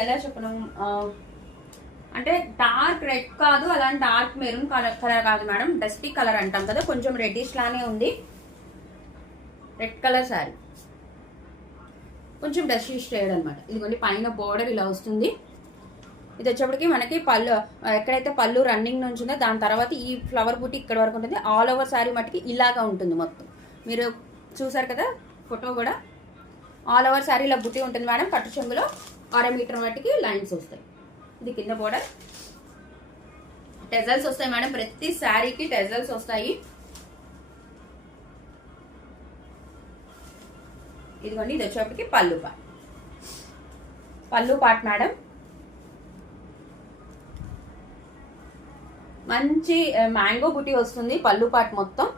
ఎలా చెప్పను, అంటే డార్క్ రెడ్ కాదు, అలాంటి డార్క్ మెరూన్ కలర్ కాదు మేడం, డస్టీ కలర్ అంటాం కదా, కొంచెం రెడ్డిష్ లానే ఉంది. రెడ్ కలర్ శారీ, కొంచెం డస్టిష్ షేడ్ అనమాట. ఇదిగోండి పైన బోర్డర్ ఇలా వస్తుంది. ఇది వచ్చేప్పటికి మనకి పళ్ళు, ఎక్కడైతే పళ్ళు రన్నింగ్ నుంచి ఉందో దాని తర్వాత ఈ ఫ్లవర్ బూటీ ఇక్కడ వరకు ఉంటుంది. ఆల్ ఓవర్ శారీ మటుకి ఇలాగా ఉంటుంది మొత్తం. మీరు చూసారు కదా ఫోటో కూడా, ఆల్ ఓవర్ శారీ ఇలా బుట్టి ఉంటుంది మేడం. పట్టు చెంగులో 1/2 మీటర్ మట్టికి లైన్స్ వస్తాయి. ఇది కింద బోర్డర్, టెజల్స్ వస్తాయి మేడం. ప్రతి శారీకి టెజల్స్ వస్తాయి. ఇదిగోండి ఇది వచ్చేప్పటికి పళ్ళు పాట్. పళ్ళు పాట్ మేడం, మంచి మ్యాంగో బుట్టి వస్తుంది. పళ్ళు పాట్ మొత్తం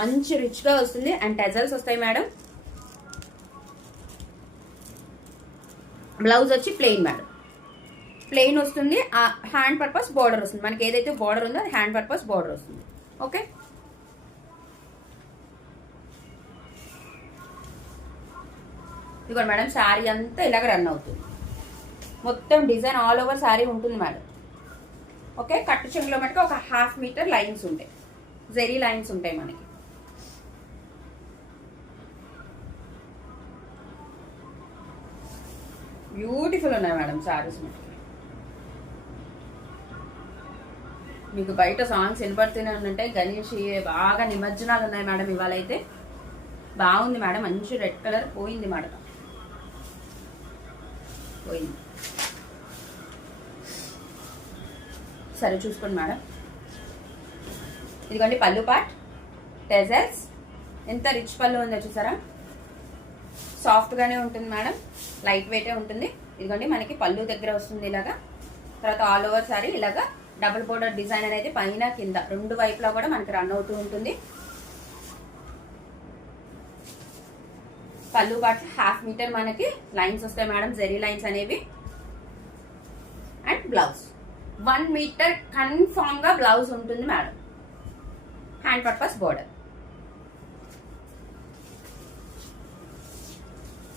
మంచి రిచ్ గా వస్తుంది. అండ్ టెజల్స్ వస్తాయి మేడం. బ్లౌజ్ వచ్చి ప్లెయిన్ మేడం, ప్లెయిన్ వస్తుంది. హ్యాండ్ పర్పస్ బోర్డర్ వస్తుంది. మనకి ఏదైతే బోర్డర్ ఉందో అది హ్యాండ్ పర్పస్ బోర్డర్ వస్తుంది. ఓకే, ఇదిగోండి మేడం శారీ అంతా ఇలాగ రన్ అవుతుంది. మొత్తం డిజైన్ ఆల్ ఓవర్ శారీ ఉంటుంది మేడం. ఓకే, కట్టు చెంగులో మటుకు ఒక 1/2 మీటర్ లైన్స్ ఉంటాయి, జెరీ లైన్స్ ఉంటాయి మనకి. బ్యూటిఫుల్ ఉన్నాయి మేడం శారీస్. మీకు బయట సాంగ్స్ వినపడుతూనే ఉంటాయి. గణేష్ బాగా నిమజ్జనాలు ఉన్నాయి మేడం. ఇవాళ అయితే బాగుంది మేడం. మంచి రెడ్ కలర్ పోయింది మేడం, పోయింది. సరే చూసుకోండి మేడం. ఇదిగోండి పళ్ళు పాట్, టెజల్స్, ఎంత రిచ్ పళ్ళు ఉందో చూసారా. సాఫ్ట్ గానే ఉంటుంది మేడం, లైట్ వెయిటే ఉంటుంది. ఇదిగోండి మనకి పళ్ళు దగ్గర వస్తుంది ఇలాగా. తర్వాత ఆల్ ఓవర్ సారీ ఇలాగా డబుల్ బోర్డర్ డిజైన్ అనేది పైన కింద రెండు వైపులా కూడా మనకి రన్ అవుతూ ఉంటుంది. పళ్ళు పాట్ 1/2 మీటర్ మనకి లైన్స్ వస్తాయి మేడం, జెరీ లైన్స్ అనేవి. అండ్ బ్లౌజ్ 1 మీటర్ కన్ఫామ్ గా బ్లౌజ్ ఉంటుంది madam. Hand purpose border,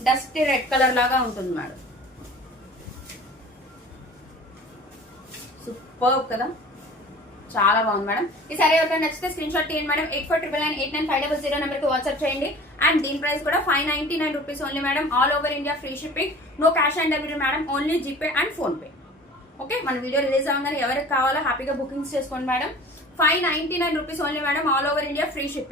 dusty red colour లాగా ఉంటుంది మేడం. సూపర్ కదా, చాలా బాగుంది మేడం. ఈ సారీ ఎవరికైనా నచ్చితే స్క్రీన్ షాట్ తీయండి మేడం. 8499989500 నెంబర్కి వాట్సాప్ చేయండి. అండ్ దీని ప్రైస్ కూడా 599 rupees only madam. All over India free shipping, no cash on delivery madam, only GPay and PhonePe. Okay, మన వీడియో రిలీజ్ అవ్వగానే ఎవరికి కావాలో హ్యాపీగా బుకింగ్స్ చేసుకోండి madam. 599 rupees only madam, all over India free shipping.